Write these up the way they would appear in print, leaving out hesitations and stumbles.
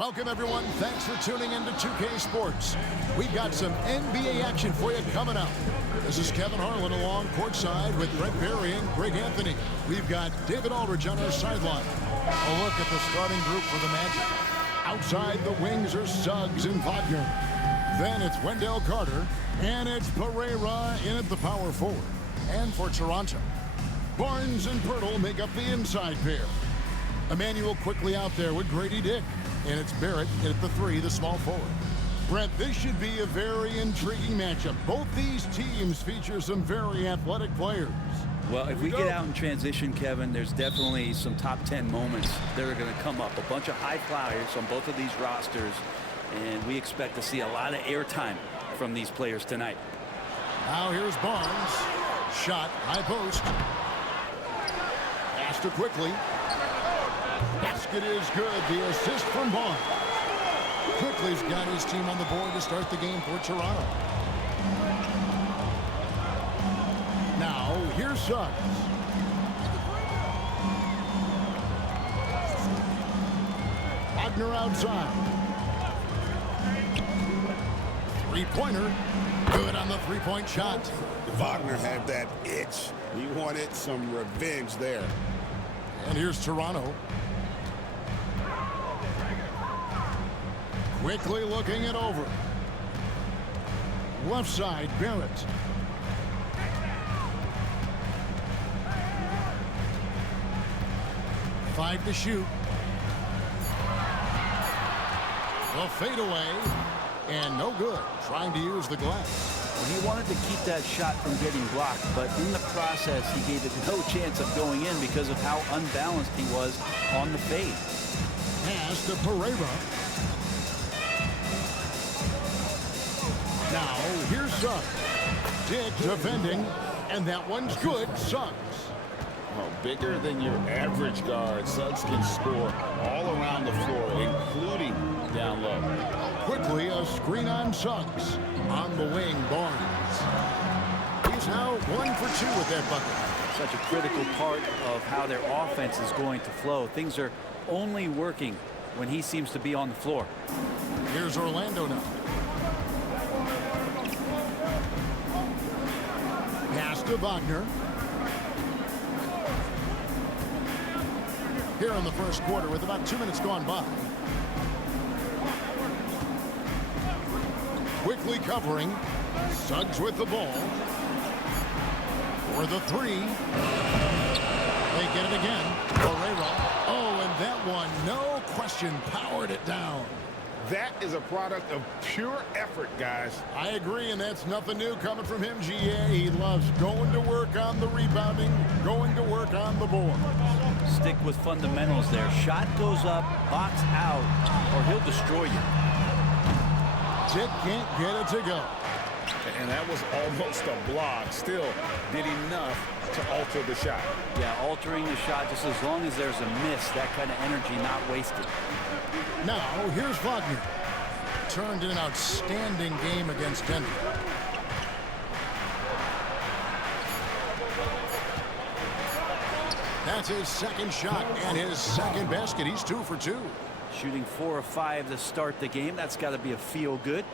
Welcome, everyone. Thanks for tuning in to 2K Sports. We've got some NBA action for you coming up. This is Kevin Harlan along courtside with Brent Barry and Greg Anthony. We've got David Aldridge on our sideline. A look at the starting group for the Magic. Outside the wings are Suggs and Wagner. Then it's Wendell Carter, and it's Pereira in at the power forward. And for Toronto, Barnes and Pirtle make up the inside pair. Emmanuel quickly out there with Grady Dick. And it's Barrett at the 3, the small forward. Brent, this should be a very intriguing matchup. Both these teams feature some very athletic players. Well, if we get out in transition, Kevin, there's definitely some top 10 moments that are going to come up. A bunch of high flyers on both of these rosters, and we expect to see a lot of airtime from these players tonight. Now here's Barnes. Shot, high post. Pass to quickly. Basket is good. The assist from Barnes. Quickly's got his team on the board to start the game for Toronto. Now, here's Suggs. Wagner outside. Three-pointer. Good on the three-point shot. Wagner had that itch. He wanted some revenge there. And here's Toronto. Quickly looking it over. Left side, Barrett. Five to shoot. The fadeaway. And no good. Trying to use the glass. He wanted to keep that shot from getting blocked, but in the process, he gave it no chance of going in because of how unbalanced he was on the fade. Pass to Pereira. Now, here's Suggs. Dick defending, and that one's good. Suggs. Oh, bigger than your average guard. Suggs can score all around the floor, including down low. Quickly, a screen on Suggs. On the wing, Barnes. He's now 1 for 2 with that bucket. Such a critical part of how their offense is going to flow. Things are only working when he seems to be on the floor. Here's Orlando now. Pass to Wagner. Here in the first quarter with about 2 minutes gone by. Quickly covering. Suggs with the ball. For the 3. They get it again. Pereira. Oh, and that one, no question, powered it down. That is a product of pure effort, guys. I agree, and that's nothing new coming from him, GA. He loves going to work on the rebounding, going to work on the board. Stick with fundamentals there. Shot goes up, box out, or he'll destroy you. Dick can't get it to go. And that was almost a block. Still did enough to alter the shot. Yeah, altering the shot just as long as there's a miss. That kind of energy not wasted. Now, here's Wagner. Turned in an outstanding game against Denver. That's his second shot and his second basket. He's 2 for 2. Shooting 4 of 5 to start the game. That's got to be a feel good.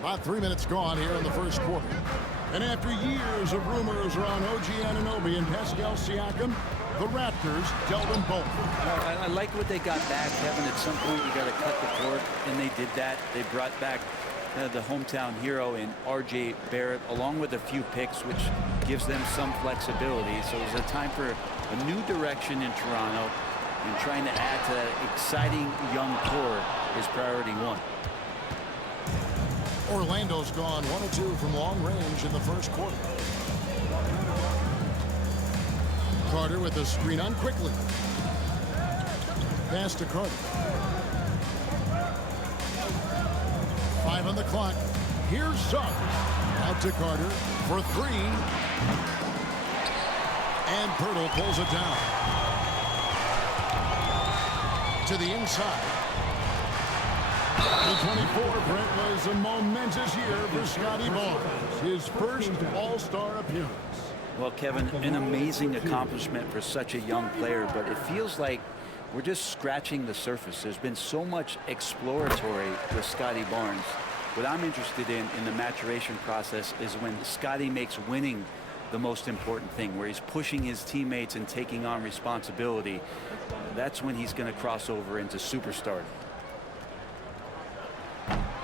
About 3 minutes gone here in the first quarter. And after years of rumors around OG Anunoby and Pascal Siakam, the Raptors dealt them both. I like what they got back, Kevin. At some point, you got to cut the cord, and they did that. They brought back the hometown hero in R.J. Barrett, along with a few picks, which gives them some flexibility. So it's a time for a new direction in Toronto, and trying to add to that exciting young core is priority 1. Orlando's gone 1 of 2 from long range in the first quarter. Carter with a screen on quickly. Pass to Carter. 5 on the clock. Here's Suggs. Out to Carter for 3. And Pirtle pulls it down. To the inside. 2024, Brent, was a momentous year for Scotty Barnes. His first All-Star appearance. Well, Kevin, an amazing accomplishment for such a young player, but it feels like we're just scratching the surface. There's been so much exploratory with Scotty Barnes. What I'm interested in the maturation process is when Scotty makes winning the most important thing, where he's pushing his teammates and taking on responsibility. That's when he's going to cross over into superstar.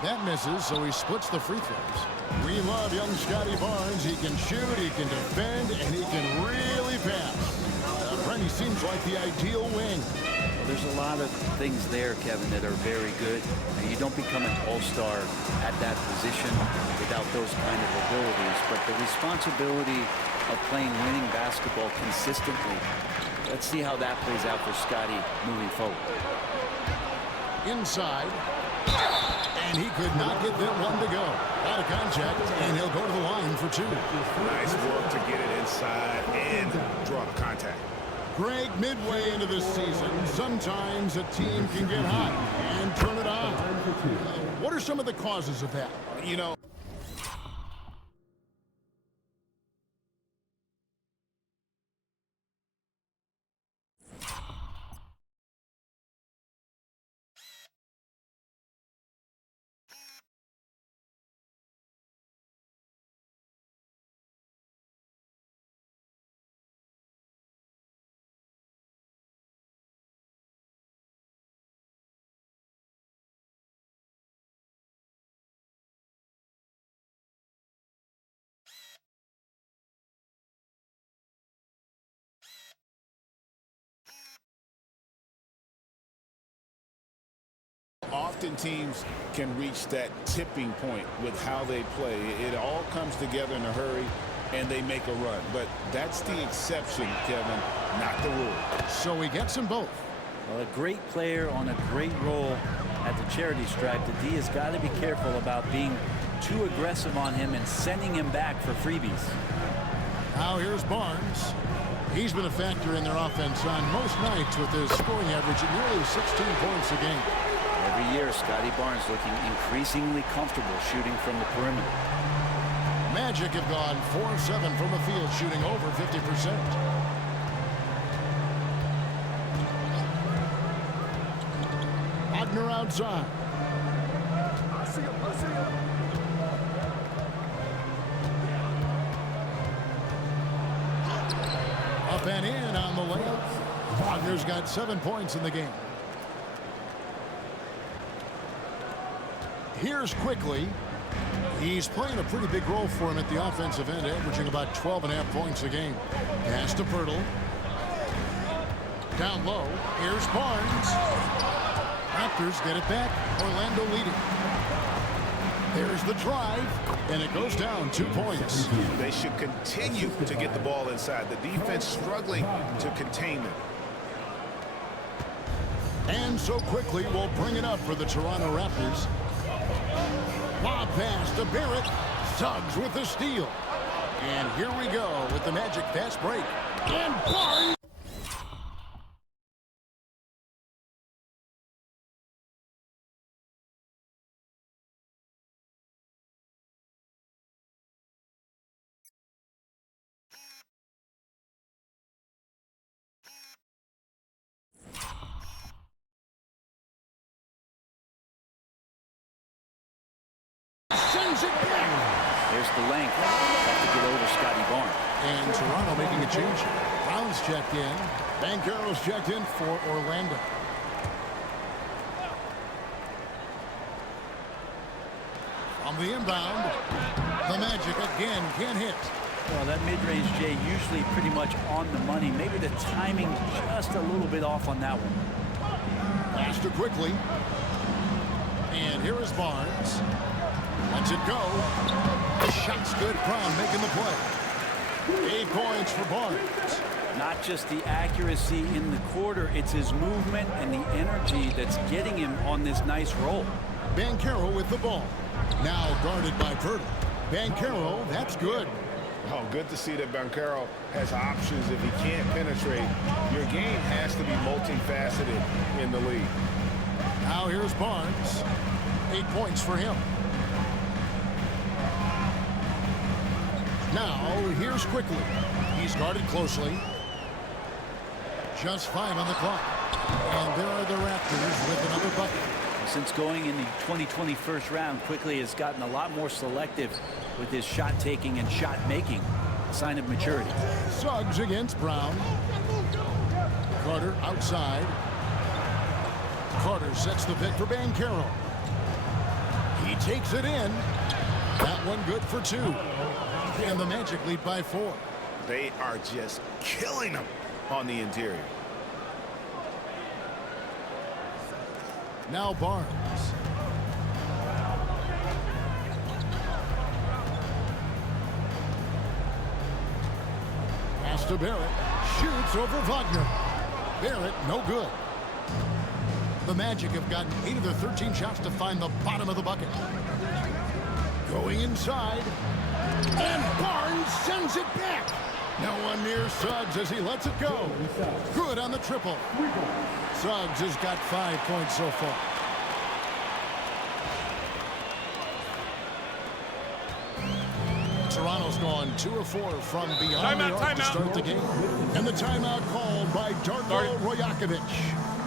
That misses, so he splits the free throws. We love young Scotty Barnes. He can shoot, he can defend, and he can really pass. He seems like the ideal wing. Well, there's a lot of things there, Kevin, that are very good. And you don't become an all-star at that position without those kind of abilities. But the responsibility of playing winning basketball consistently, let's see how that plays out for Scotty moving forward. Inside. And he could not get that one to go. Out of contact, and he'll go to the line for two. Nice work to get it inside and draw the contact. Greg, midway into this season, sometimes a team can get hot and turn it on. What are some of the causes of that? You know, often teams can reach that tipping point with how they play. It all comes together in a hurry, and they make a run. But that's the exception, Kevin, not the rule. So he gets them both. Well, a great player on a great role at the charity stripe. The D has got to be careful about being too aggressive on him and sending him back for freebies. Now here's Barnes. He's been a factor in their offense on most nights with his scoring average at nearly 16 points a game. Every year, Scotty Barnes looking increasingly comfortable shooting from the perimeter. Magic have gone 4 of 7 from the field, shooting over 50%. Wagner outside. Up and in on the layup. Wagner's got 7 points in the game. Here's quickly. He's playing a pretty big role for him at the offensive end, averaging about 12.5 points a game. Pass to Pirtle. Down low. Here's Barnes. Raptors get it back. Orlando leading. There's the drive, and it goes down 2 points. They should continue to get the ball inside. The defense struggling to contain them. And so quickly, we'll bring it up for the Toronto Raptors. Lob pass to Barrett. Suggs with the steal. And here we go with the Magic fast break. And Barnes. Sends it back. There's the length. Have to get over Scotty Barnes. And Toronto making a change. Brown's checked in. Banchero's checked in for Orlando. From the inbound, the Magic again can't hit. Well, that mid-range, Jay, usually pretty much on the money. Maybe the timing just a little bit off on that one. Pass to quickly. And here is Barnes. Lets it go. The shot's good. Brown making the play. 8 points for Barnes. Not just the accuracy in the quarter, it's his movement and the energy that's getting him on this nice roll. Banchero with the ball. Now guarded by Pirtle. Banchero, that's good. Oh, good to see that Banchero has options if he can't penetrate. Your game has to be multifaceted in the league. Now here's Barnes. 8 points for him. Now, here's Quickly. He's guarded closely. Just 5 on the clock. And there are the Raptors with another bucket. Since going in the 2020 first round, Quickly has gotten a lot more selective with his shot taking and shot making. A sign of maturity. Suggs against Brown. Carter outside. Carter sets the pick for Banchero. He takes it in. That one good for 2. And the Magic lead by 4. They are just killing them on the interior. Now Barnes. Pass to Barrett. Shoots over Wagner. Barrett, no good. The Magic have gotten 8 of their 13 shots to find the bottom of the bucket. Going inside. And Barnes sends it back. No one near Suggs as he lets it go. Good on the triple. Suggs has got 5 points so far. Toronto's gone 2 of 4 from beyond the arc to start the game. And the timeout called by Darko Rajakovic.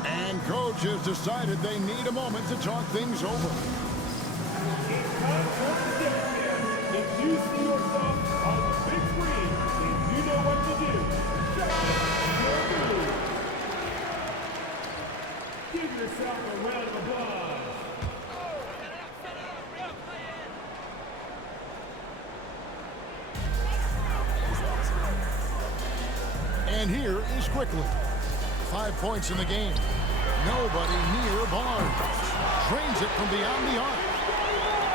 And coach has decided they need a moment to talk things over. If you see yourself on the big screen, then you know what to do. Check your move. Give yourself a round of applause. And here is Quickly. 5 points in the game. Nobody near Barnes. Drains it from beyond the arc.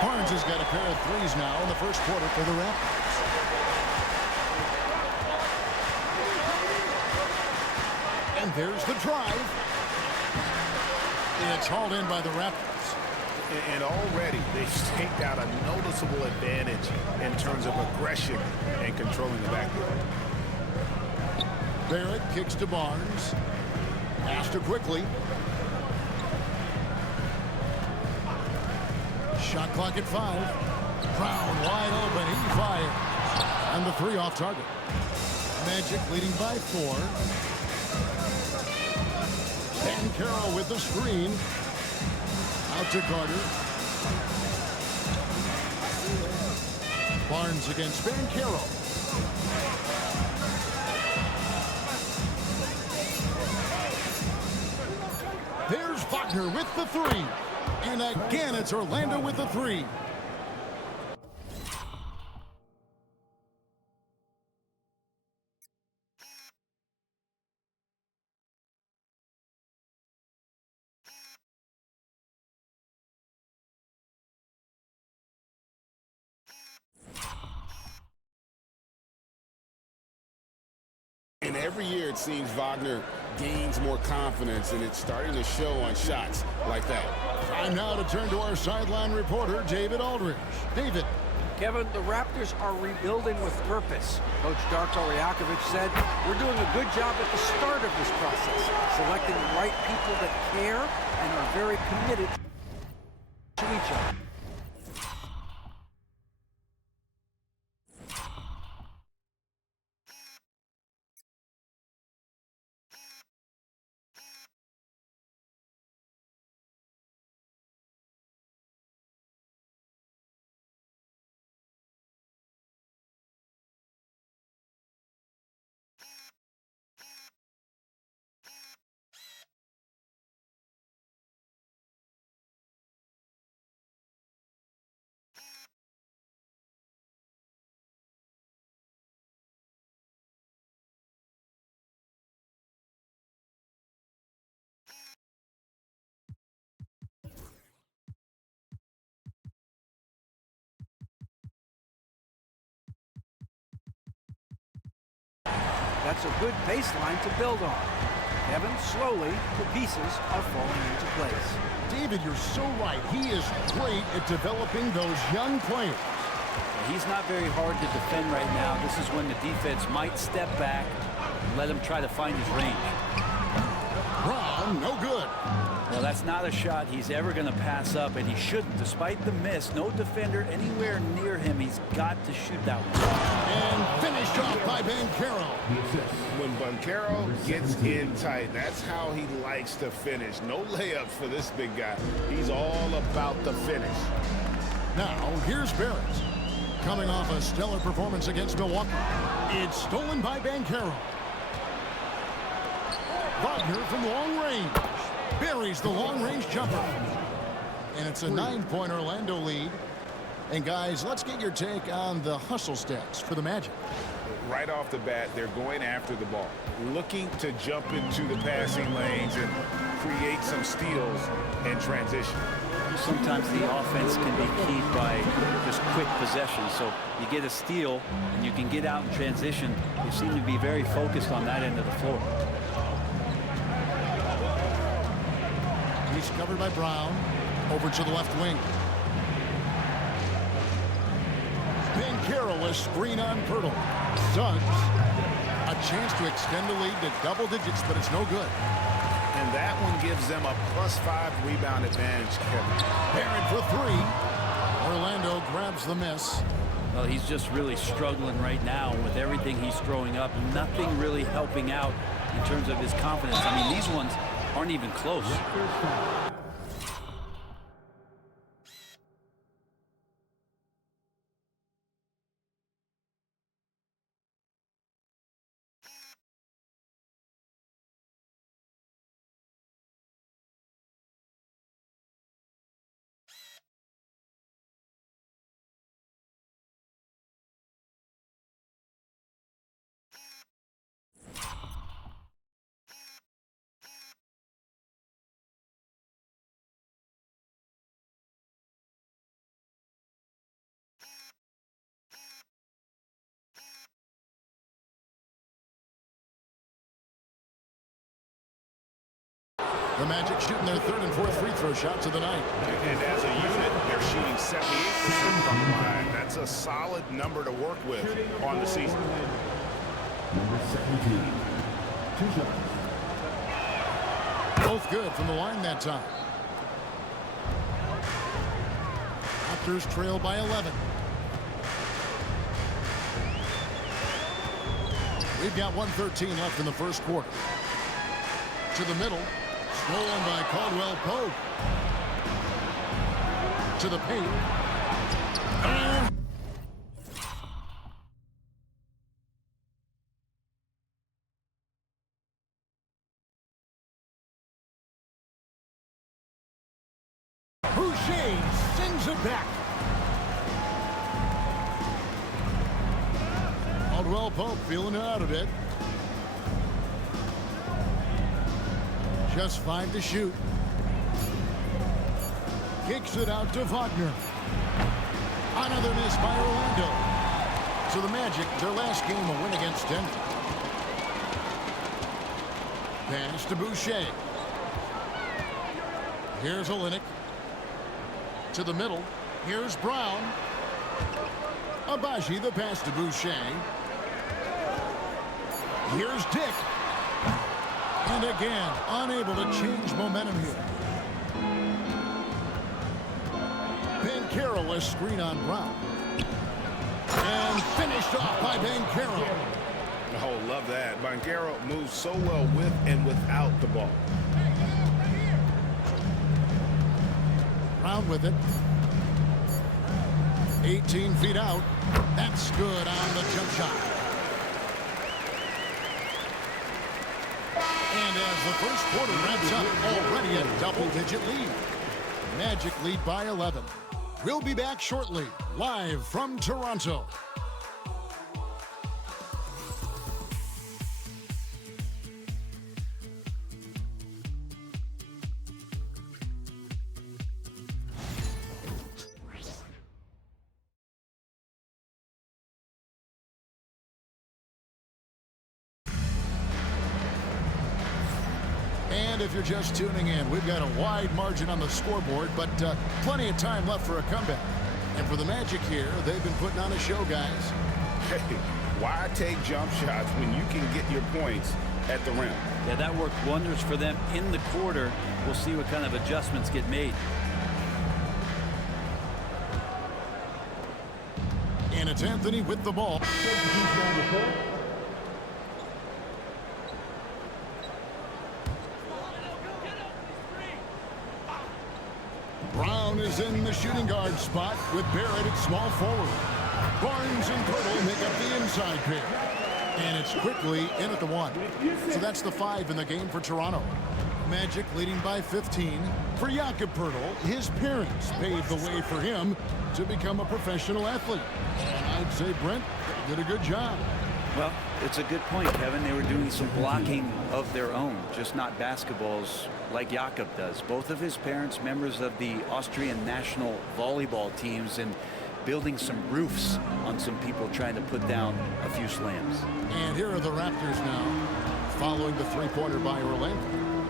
Barnes has got a pair of threes now in the first quarter for the Raptors. And there's the drive. It's hauled in by the Raptors. And already they've staked out a noticeable advantage in terms of aggression and controlling the backcourt. Barrett kicks to Barnes. Pass to Quickly. Shot clock at 5. Brown wide open. He fires. And the 3 off target. Magic leading by 4. Banchero with the screen. Out to Carter. Barnes against Banchero. There's Wagner with the 3. And again, it's Orlando with the 3. And every year it seems Wagner gains more confidence, and it's starting to show on shots like that. Time now to turn to our sideline reporter, David Aldridge. David. Kevin, the Raptors are rebuilding with purpose. Coach Darko Rajakovic said, we're doing a good job at the start of this process, selecting the right people that care and are very committed to each other. That's a good baseline to build on. Kevin, slowly, the pieces are falling into place. David, you're so right. He is great at developing those young players. He's not very hard to defend right now. This is when the defense might step back and let him try to find his range. Brown, no good. Well, that's That's not a shot he's ever going to pass up, and he shouldn't. Despite the miss, no defender anywhere near him. He's got to shoot that one. And finished off by Banchero. When Banchero gets in tight, that's how he likes to finish. No layups for this big guy. He's all about the finish. Now, here's Barrett. Coming off a stellar performance against Milwaukee. It's stolen by Banchero. Wagner from long range. Buries the long-range jumper. And it's a 9-point Orlando lead. And, guys, let's get your take on the hustle stats for the Magic. Right off the bat, they're going after the ball, looking to jump into the passing lanes and create some steals and transition. Sometimes the offense can be keyed by just quick possession. So you get a steal, and you can get out in transition. They seem to be very focused on that end of the floor. He's covered by Brown. Over to the left wing. Banchero, a screen on Pirtle. Suggs. A chance to extend the lead to double digits, but it's no good. And that one gives them a +5 rebound advantage, Kevin. Barrett for three. Orlando grabs the miss. Well, he's just really struggling right now with everything he's throwing up. Nothing really helping out in terms of his confidence. I mean, these ones aren't even close. The Magic shooting their third and fourth free throw shots of the night. And as a unit, they're shooting 78% from the line. That's a solid number to work with on the season. Number 17. 2 shots. Both good from the line that time. Raptors trail by 11. We've got 1:13 left in the first quarter. To the middle. Stolen by Caldwell Pope. To the paint. And Boucher sends it back. Caldwell Pope feeling it out a bit. Just 5 to shoot. Kicks it out to Wagner. Another miss by Orlando. So the Magic, their last game, a win against Denver. Pass to Boucher. Here's Olynyk. To the middle. Here's Brown. Abaji, the pass to Boucher. Here's Dick. And again, unable to change momentum here. Banchero, a screen on Brown. And finished off by Banchero. Oh, love that. Banchero moves so well with and without the ball. Brown with it. 18 feet out. That's good on the jump shot. And as the first quarter wraps up, already a double-digit lead. Magic lead by 11. We'll be back shortly, live from Toronto. And if you're just tuning in, we've got a wide margin on the scoreboard, but plenty of time left for a comeback. And for the Magic here, they've been putting on a show, guys. Hey, why take jump shots when you can get your points at the rim. Yeah, that worked wonders for them in the quarter. We'll see what kind of adjustments get made. And it's Anthony with the ball. Brown is in the shooting guard spot with Barrett at small forward. Barnes and Pirtle make up the inside pair. And it's quickly in at the 1. So that's the 5 in the game for Toronto. Magic leading by 15. For Jakob Pirtle, his parents paved the way for him to become a professional athlete. And I'd say Brent did a good job. Well, it's a good point, Kevin. They were doing some blocking of their own, just not basketballs like Jakob does. Both of his parents members of the Austrian national volleyball teams, and building some roofs on some people trying to put down a few slams. And here are the Raptors now, following the three-pointer by Orlando.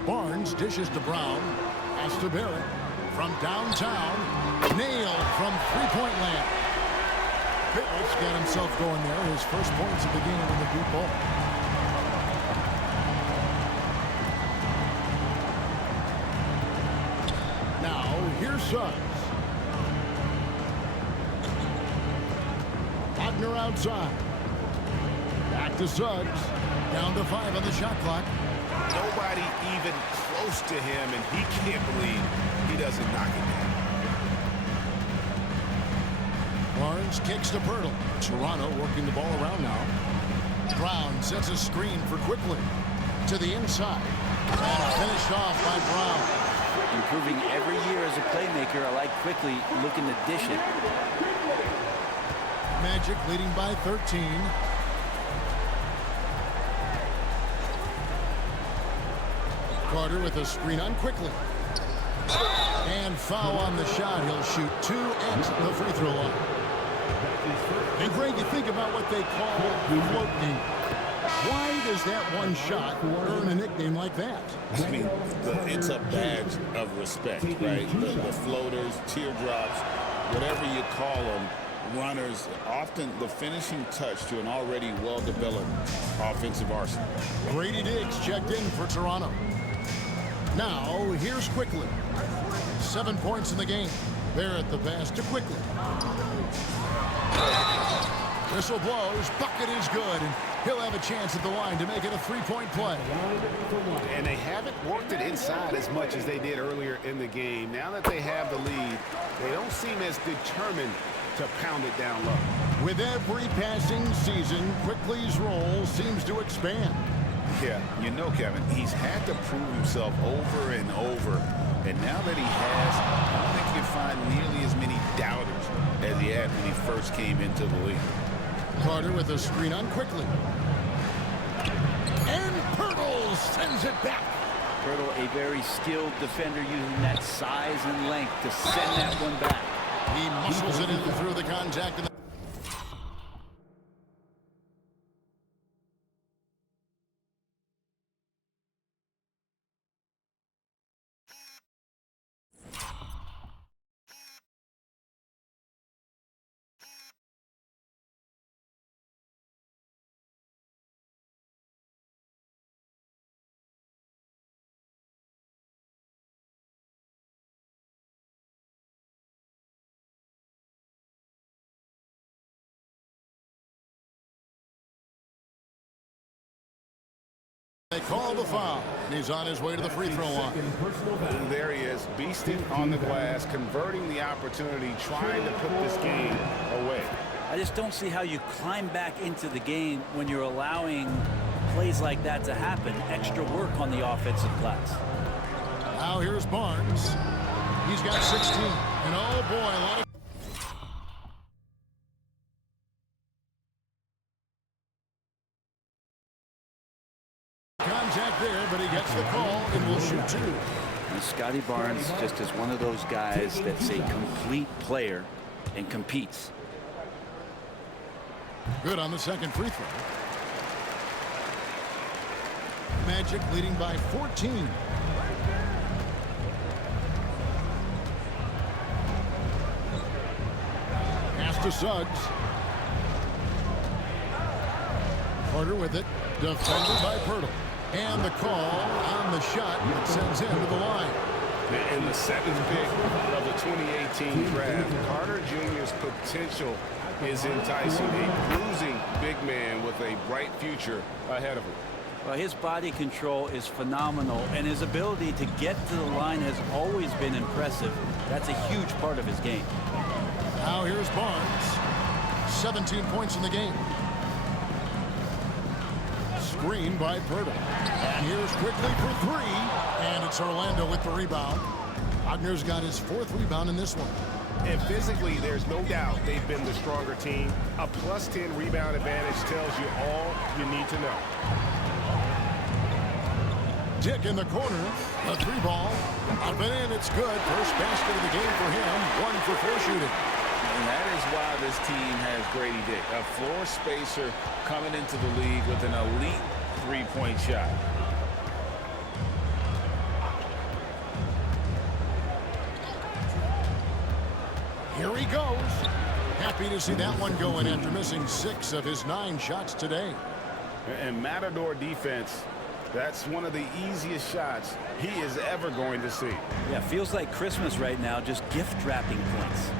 Barnes dishes to Brown, pass to Barrett from downtown, nailed from three-point land. Barrett's got himself going there, his first points of the game in the deep ball. Now, here's Suggs. Wagner outside. Back to Suggs. Down to 5 on the shot clock. Nobody even close to him, and he can't believe he doesn't knock it down. Barnes kicks to Pirtle. Toronto working the ball around now. Brown sets a screen for Quickly. To the inside. And finished off by Brown. Improving every year as a playmaker. I like Quickly looking to dish it. Magic leading by 13. Carter with a screen on Quickly. And foul on the shot. He'll shoot 2 at the free throw line. And Greg, you think about what they call floating. Why does that one shot earn a nickname like that? I mean, it's a badge of respect, right? The floaters, teardrops, whatever you call them, runners, often the finishing touch to an already well-developed offensive arsenal. Grady Diggs checked in for Toronto. Now, here's Quickly. 7 points in the game. Barrett the pass to Quickly. Whistle blows. Bucket is good. And he'll have a chance at the line to make it a three-point play. And they haven't worked it inside as much as they did earlier in the game. Now that they have the lead, they don't seem as determined to pound it down low. With every passing season, Quickly's role seems to expand. Yeah, you know, Kevin, he's had to prove himself over and over. And now that he has, I don't think you can find nearly as many doubters as he had when he first came into the league. Carter with a screen on Quickly. And Pirtle sends it back. Pirtle, a very skilled defender, using that size and length to send that one back. He muscles it in through the contact. And they call the foul, and he's on his way to the free throw line. And there he is, beasting on the glass, converting the opportunity, trying to put this game away. I just don't see how you climb back into the game when you're allowing plays like that to happen. Extra work on the offensive glass. Now here's Barnes. He's got 16. And oh boy, a lot of contact there, but he gets the call and will shoot 2. And Scotty Barnes just is one of those guys that's a complete player and competes. Good on the second free throw. Magic leading by 14. Pass to Suggs. Carter with it. Defended by Pirtle. And the call on the shot that sends him to the line. And the 7th pick of the 2018 draft, Carter Jr.'s potential is enticing. A bruising big man with a bright future ahead of him. Well, his body control is phenomenal, and his ability to get to the line has always been impressive. That's a huge part of his game. Now here's Barnes. 17 points in the game. Screen by Perda. And here's quickly for three. And it's Orlando with the rebound. Wagner's got his 4th rebound in this one. And physically, there's no doubt they've been the stronger team. A +10 rebound advantage tells you all you need to know. Dick in the corner. A 3-ball. Up and in. It's good. First basket of the game for him. 1 for 4 shooting. And that is why this team has Grady Dick, a floor spacer coming into the league with an elite 3-point shot. Here he goes. Happy to see that one going after missing 6 of his 9 shots today. And Matador defense, that's one of the easiest shots he is ever going to see. Yeah, feels like Christmas right now, just gift wrapping points.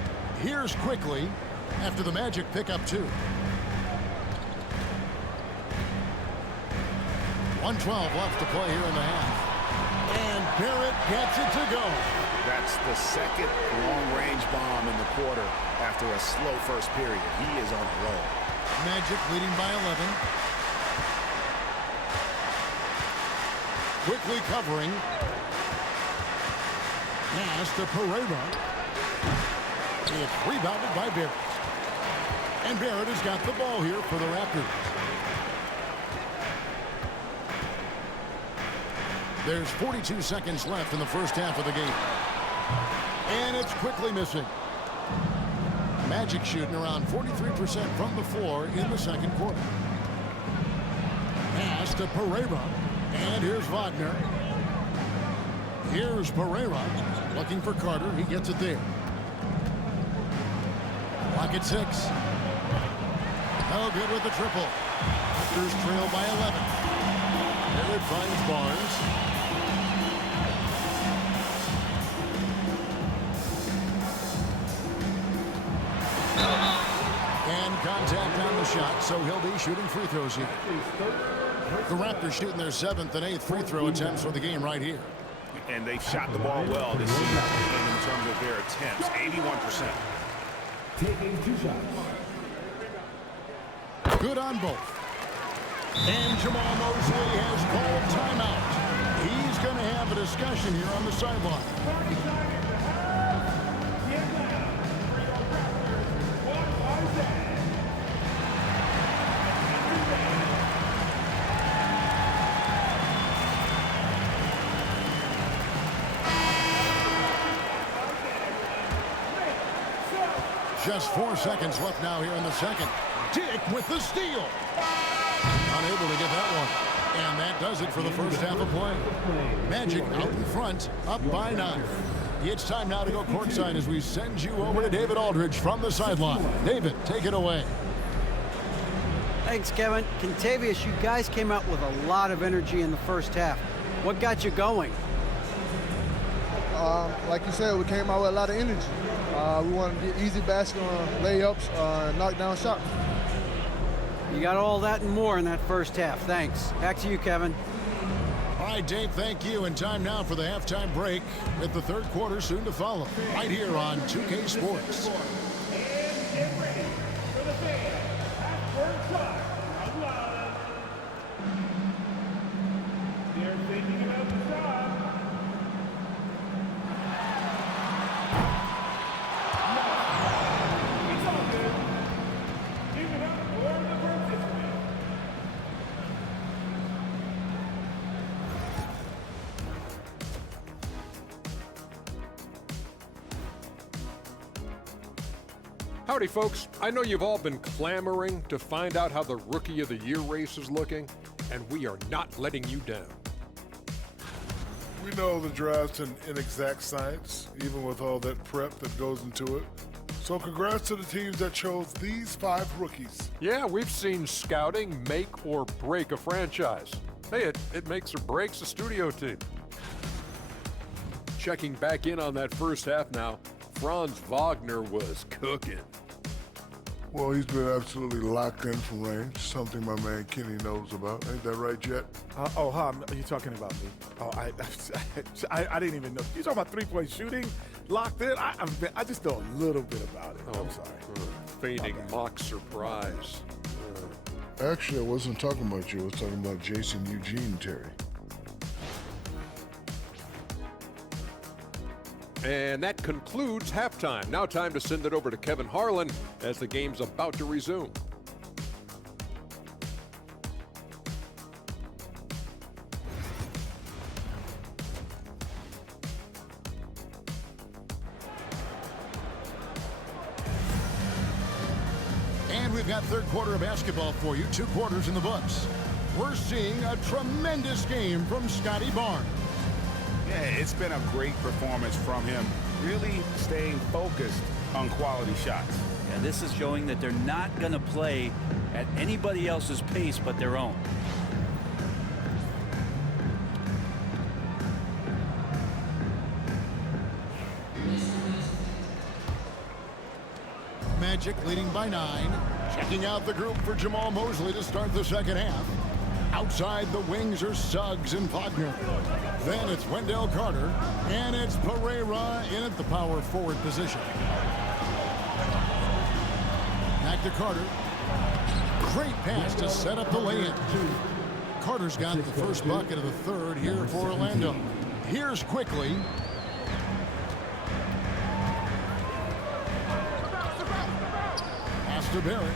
Here's quickly after the Magic pick up 2. 1:12 left to play here in the half. And Barrett gets it to go. That's the 2nd long-range bomb in the quarter after a slow first period. He is on a roll. Magic leading by 11. Quickly covering. Pass to Pereira. It's rebounded by Barrett. And Barrett has got the ball here for the Raptors. There's 42 seconds left in the first half of the game. And it's quickly missing. Magic shooting around 43% from the floor in the second quarter. Pass to Pereira. And here's Wagner. Here's Pereira. Looking for Carter. He gets it there. Clock at 6. No good with the triple. Raptors trail by 11. Barrett finds Barnes. And contact on the shot, so he'll be shooting free throws here. The Raptors shooting their 7th and 8th free throw attempts for the game right here. And they've shot the ball well this season in terms of their attempts, 81%. Taking 2 shots. Good on both. And Jamal Mosley has called timeout. He's going to have a discussion here on the sideline. Just 4 seconds left now here in the second. Dick with the steal. Unable to get that one. And that does it for the first half of play. Magic out in front, up by 9. It's time now to go courtside as we send you over to David Aldridge from the sideline. David, take it away. Thanks, Kevin. Contavious, you guys came out with a lot of energy in the first half. What got you going? Like you said, we came out with a lot of energy. We wanted to get easy basket on layups, knock down shots. You got all that and more in that first half. Thanks. Back to you, Kevin. All right, Dave, thank you. And time now for the halftime break with the third quarter soon to follow. Right here on 2K Sports. And get ready for the fans. Half-court shot. They're thinking about the shot. No. It's all good. Give it up for the participant. Howdy, folks. I know you've all been clamoring to find out how the Rookie of the Year race is looking, and we are not letting you down. We know the draft's an inexact science, even with all that prep that goes into it. So congrats to the teams that chose these 5 rookies. Yeah, we've seen scouting make or break a franchise. Hey, at it makes or breaks a studio team. Checking back in on that first half now, Franz Wagner was cooking. Well, he's been absolutely locked in from range, something my man Kenny knows about. Ain't that right, Jet? Oh, huh, are you talking about me? Oh, I didn't even know. You talking about three-point shooting? Locked in? I just know a little bit about it. I'm sorry. Feigning mock surprise. Actually, I wasn't talking about you. I was talking about Jason Eugene Terry. And that concludes halftime. Now time to send it over to Kevin Harlan as the game's about to resume. And we've got third quarter of basketball for you. 2 quarters in the books. We're seeing a tremendous game from Scotty Barnes. Yeah, it's been a great performance from him, really staying focused on quality shots. Yeah, this is showing that they're not going to play at anybody else's pace but their own. Magic leading by 9. Checking out the group for Jamal Mosley to start the second half. Outside the wings are Suggs and Wagner. Then it's Wendell Carter, and it's Pereira in at the power forward position. Back to Carter. Great pass to set up the lay-in. Carter's got the first bucket of the third here for Orlando. Here's quickly. Pass to Barrett.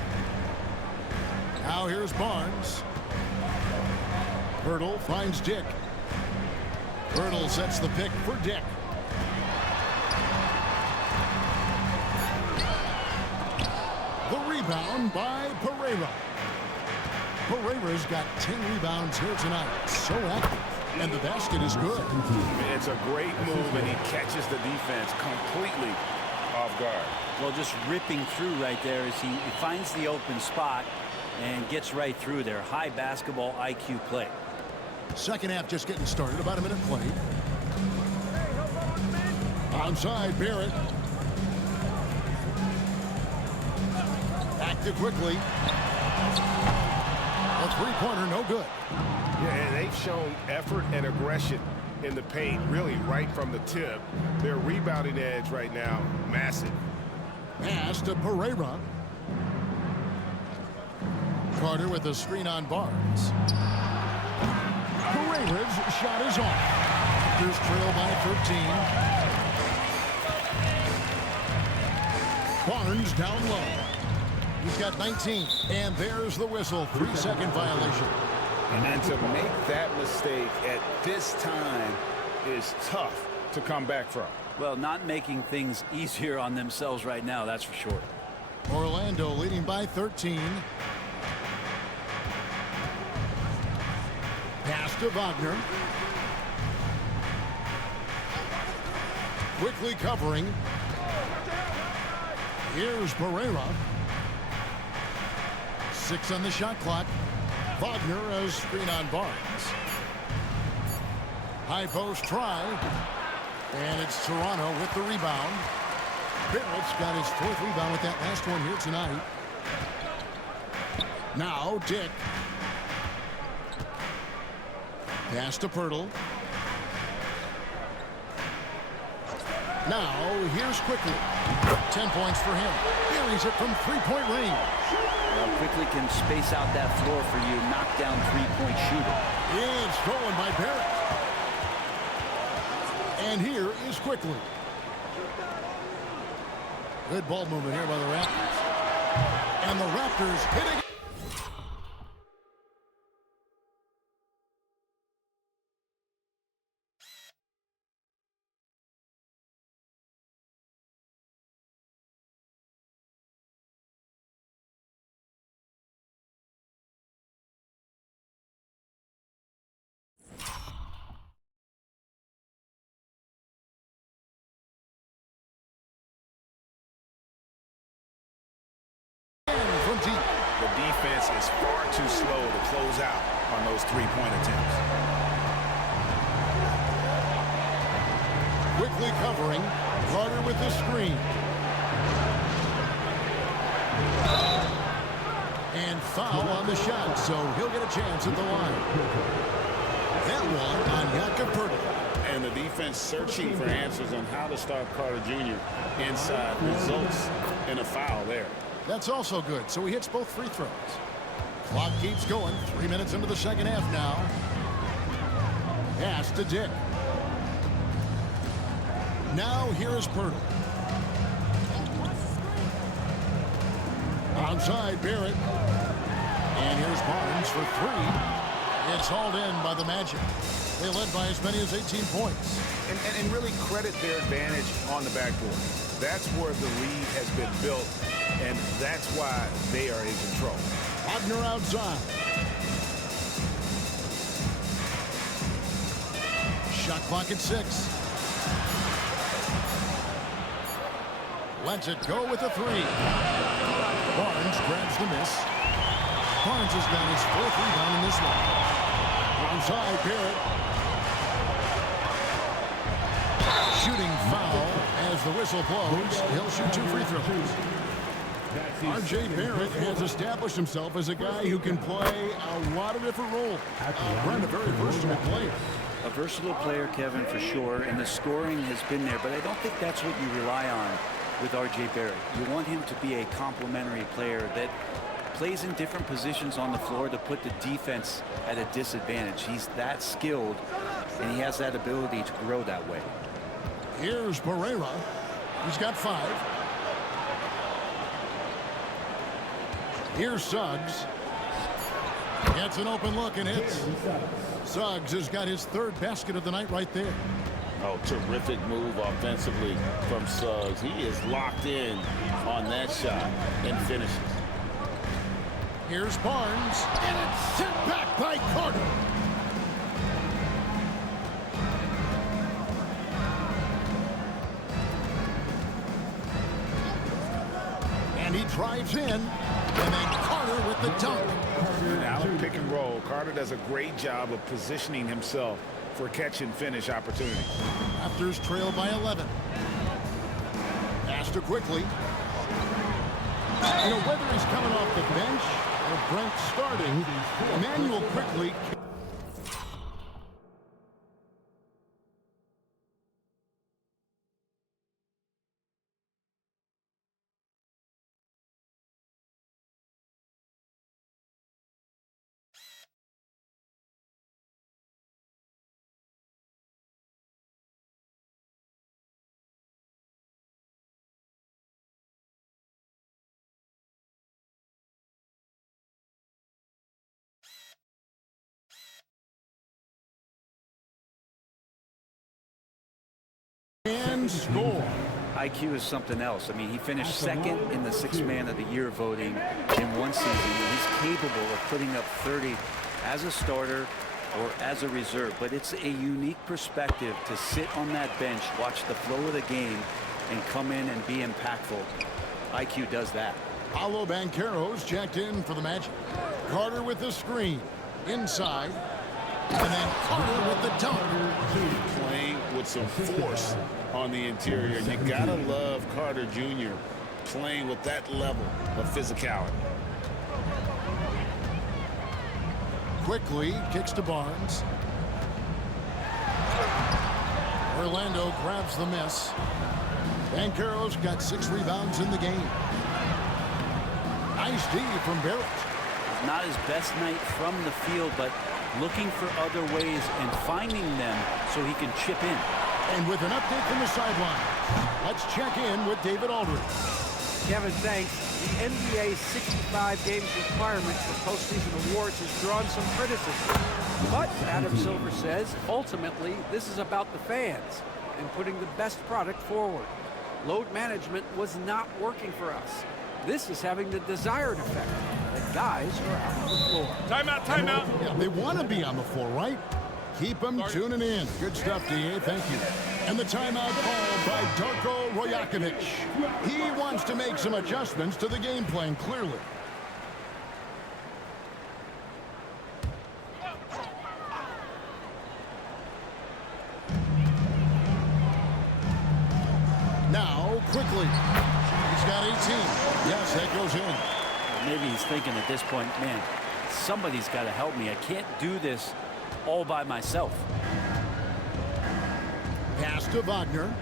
Now here's Barnes. Hurdle finds Dick. Hurdle sets the pick for Dick. The rebound by Pereira. Pereira's got 10 rebounds here tonight. So active. And the basket is good. It's a great move, and he catches the defense completely off guard. Well, just ripping through right there as he finds the open spot and gets right through there. High basketball IQ play. Second half just getting started. About a minute played. Onside, Barrett. Back to quickly. A three-pointer, no good. Yeah, and they've shown effort and aggression in the paint, really right from the tip. Their rebounding edge right now, massive. Pass to Pereira. Carter with a screen on Barnes. Pereira's shot is off. Raptors trail by 13. Barnes down low. He's got 19. And there's the whistle. 3-second violation. And to make that mistake at this time is tough to come back from. Well, not making things easier on themselves right now, that's for sure. Orlando leading by 13. Pass to Wagner. Quickly covering. Here's Pereira. 6 on the shot clock. Wagner a screen on Barnes. High post try. And it's Toronto with the rebound. Barrett's got his 4th rebound with that last one here tonight. Now Dick. Pass to Pirtle. Now here's quickly. 10 points for him. Buries it from 3-point range. Well, quickly can space out that floor for you. Knock down 3-point shooter. It's stolen by Barrett. And here is quickly. Good ball movement here by the Raptors. And the Raptors hitting. The defense is far too slow to close out. on those three-point attempts. Quickly covering. Carter with the screen. And foul on the shot, so he'll get a chance at the line. That one on Pertl. And the defense searching for answers on how to stop Carter Jr. inside results in a foul there. That's also good, so he hits both free throws. Clock keeps going. 3 minutes into the second half now. Pass to Dick. Now here is Pertl. Outside Barrett. And here's Barnes for three. It's hauled in by the Magic. They led by as many as 18 points. And really credit their advantage on the backboard. That's where the lead has been built, and that's why they are in control. Wagner outside. Shot clock at 6. Lets it go with a three. Barnes grabs the miss. Barnes has got his 4th rebound in this one. Onside Barrett. Shooting foul as the whistle blows. He'll shoot 2 free throws. R.J. Barrett has established himself as a guy who can play a lot of different roles. Brent, a very versatile player. A versatile player, Kevin, for sure, and the scoring has been there, but I don't think that's what you rely on with R.J. Barrett. You want him to be a complementary player that plays in different positions on the floor to put the defense at a disadvantage. He's that skilled, and he has that ability to grow that way. Here's Pereira. He's got 5. Here's Suggs. Gets an open look and hits. Suggs has got his 3rd basket of the night right there. Oh, terrific move offensively from Suggs. He is locked in on that shot and finishes. Here's Barnes, and it's sent back by Carter. And he drives in, and then Carter with the dunk. Now pick and roll. Carter does a great job of positioning himself for catch and finish opportunities. Raptors trail by 11. Pass to quickly. You know, whether he's coming off the bench or Brent starting, Emmanuel quickly. And score. IQ is something else. I mean, he finished 2nd in the 6th Man of the Year voting in one season. He's capable of putting up 30 as a starter or as a reserve, but it's a unique perspective to sit on that bench, watch the flow of the game, and come in and be impactful. IQ does that. Paolo Banchero's checked in for the Magic. Carter with the screen. Inside. And then Carter with the dunk. Playing with some force on the interior. You gotta love Carter Jr. playing with that level of physicality. Quickly kicks to Barnes. Orlando grabs the miss. Banchero's got 6 rebounds in the game. Nice D from Barrett. Not his best night from the field, but looking for other ways and finding them so he can chip in. And with an update from the sideline, let's check in with David Aldridge. Kevin, thanks. The NBA's 65 games requirement for postseason awards has drawn some criticism. But Adam Silver says, ultimately, this is about the fans and putting the best product forward. Load management was not working for us. This is having the desired effect. The guys are out on the floor. Timeout, timeout. Yeah, they want to be on the floor, right? Keep them tuning in. Good stuff, DA. Thank you. And the timeout called by Darko Rajakovic. He wants to make some adjustments to the game plan, clearly. quickly. He's got 18. Yes, that goes in. Maybe he's thinking at this point, man, somebody's got to help me. I can't do this all by myself. Pass to Wagner.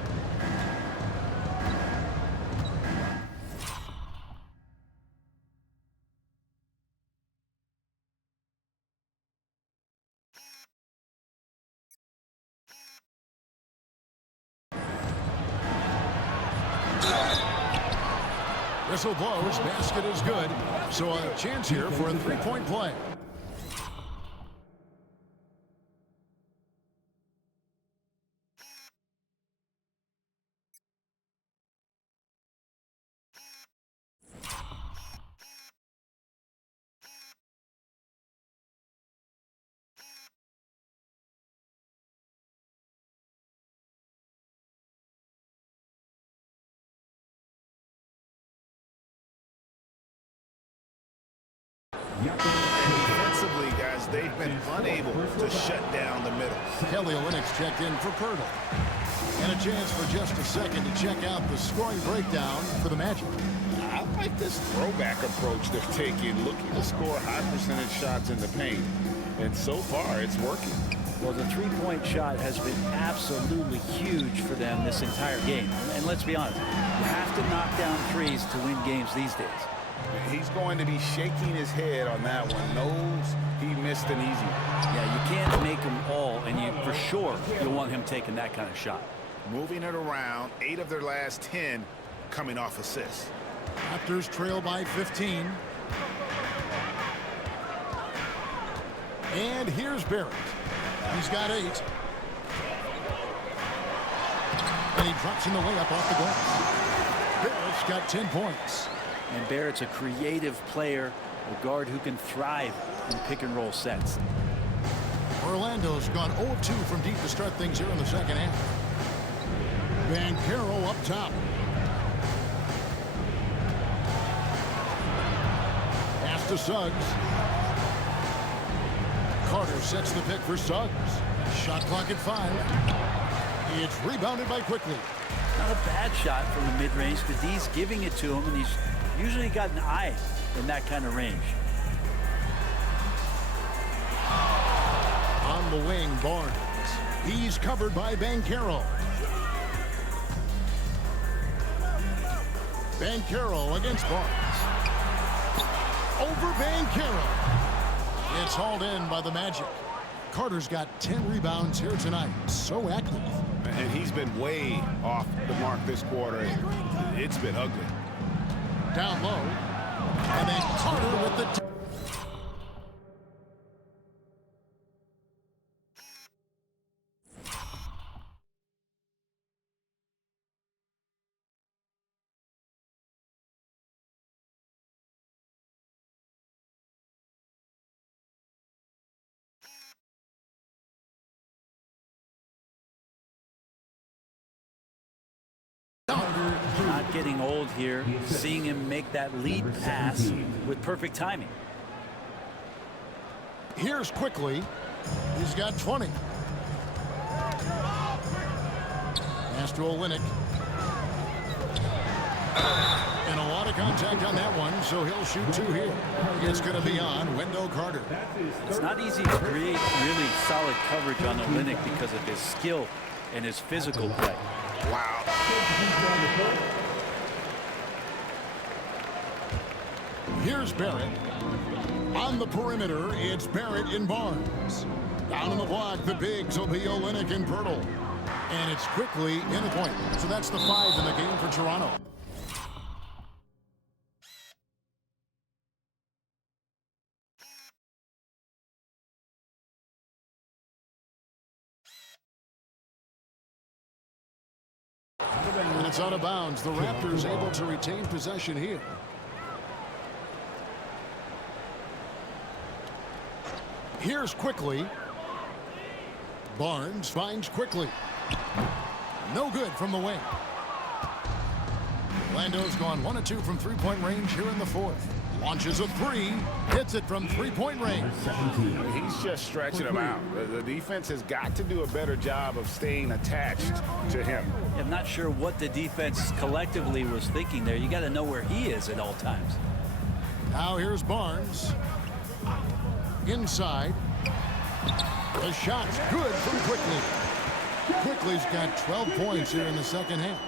Whistle blows, basket is good. So a chance here for a three-point play. And defensively, guys, they've been unable to shut down the middle. Kelly Olynyk's checked in for Pirtle. And a chance for just a second to check out the scoring breakdown for the Magic. I like this throwback approach they're taking, looking to score high percentage shots in the paint. And so far, it's working. Well, the three-point shot has been absolutely huge for them this entire game. And let's be honest, you have to knock down threes to win games these days. He's going to be shaking his head on that one. Knows he missed an easy one. Yeah, you can't make them all, and you for sure you'll want him taking that kind of shot. Moving it around, 8 of their last 10 coming off assists. Raptors trail by 15. And here's Barrett. He's got 8. And he drops in the layup off the glass. Barrett's got 10 points. And Barrett's a creative player, a guard who can thrive in pick-and-roll sets. Orlando's gone 0-2 from deep to start things here in the second half. Banchero up top. Pass to Suggs. Carter sets the pick for Suggs. Shot clock at 5. It's rebounded by Quickly. Not a bad shot from the mid-range because he's giving it to him, and he's usually got an eye in that kind of range. On the wing, Barnes. He's covered by Banchero. Banchero against Barnes. Over Banchero. It's hauled in by the Magic. Carter's got 10 rebounds here tonight. So active. And he's been way off the mark this quarter. It's been ugly. Down low. And then Carter with the... Not getting old here, seeing him make that lead pass with perfect timing. Here's Quickly. He's got 20. Pass to Olynyk. And a lot of contact on that one, so he'll shoot 2 here. It's going to be on Wendell Carter. It's not easy to create really solid coverage on Olynyk because of his skill and his physical play. Wow. Here's Barrett. On the perimeter, it's Barrett and Barnes. Down in the block, the bigs will be Olynyk and Pirtle. And it's Quickly in the point. So that's the 5 in the game for Toronto. And it's out of bounds. The Raptors able to retain possession here. Here's Quickly. Barnes finds Quickly. No good from the wing. Orlando's gone 1 of 2 from three-point range here in the fourth. Launches a three. Hits it from three-point range. He's just stretching them out. The defense has got to do a better job of staying attached to him. I'm not sure what the defense collectively was thinking there. You got to know where he is at all times. Now here's Barnes. Inside. The shot's good from Quickly. Quickly's got 12 points here in the second half.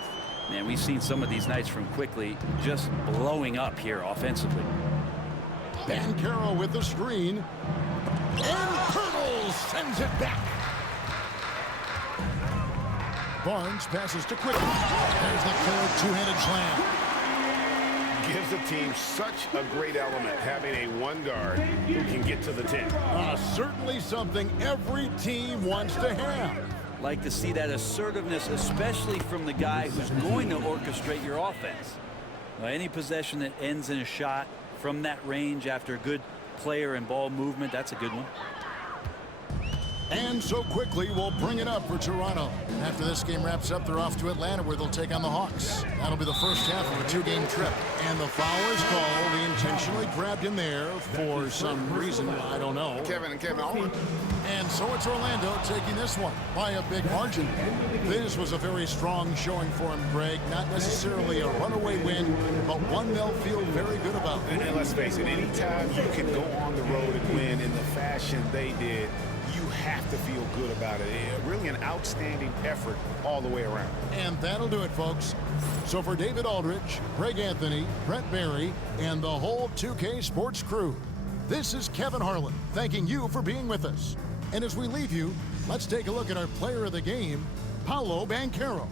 Man, we've seen some of these nights from Quickly just blowing up here offensively. Banchero with the screen. And Pirtle sends it back. Barnes passes to Quickly. There's the killer two-handed slam. Gives a team such a great element having a one guard who can get to the 10. Certainly something every team wants to have. Like to see that assertiveness, especially from the guy who's going to orchestrate your offense. Any possession that ends in a shot from that range after good player and ball movement, that's a good one. And so Quickly will bring it up for Toronto. After this game wraps up, they're off to Atlanta where they'll take on the Hawks. That'll be the first half of a two-game trip. And the foul is called. He intentionally grabbed him there for some reason, I don't know. Kevin. And so it's Orlando taking this one by a big margin. This was a very strong showing for him, Greg. Not necessarily a runaway win, but one they'll feel very good about. And let's face it, anytime you can go on the road and win in the fashion they did, you have to feel good about it. Really an outstanding effort all the way around. And that'll do it, folks. So for David Aldridge, Greg Anthony, Brett Barry, and the whole 2K Sports crew, this is Kevin Harlan thanking you for being with us. And as we leave you, let's take a look at our player of the game, Paolo Banchero.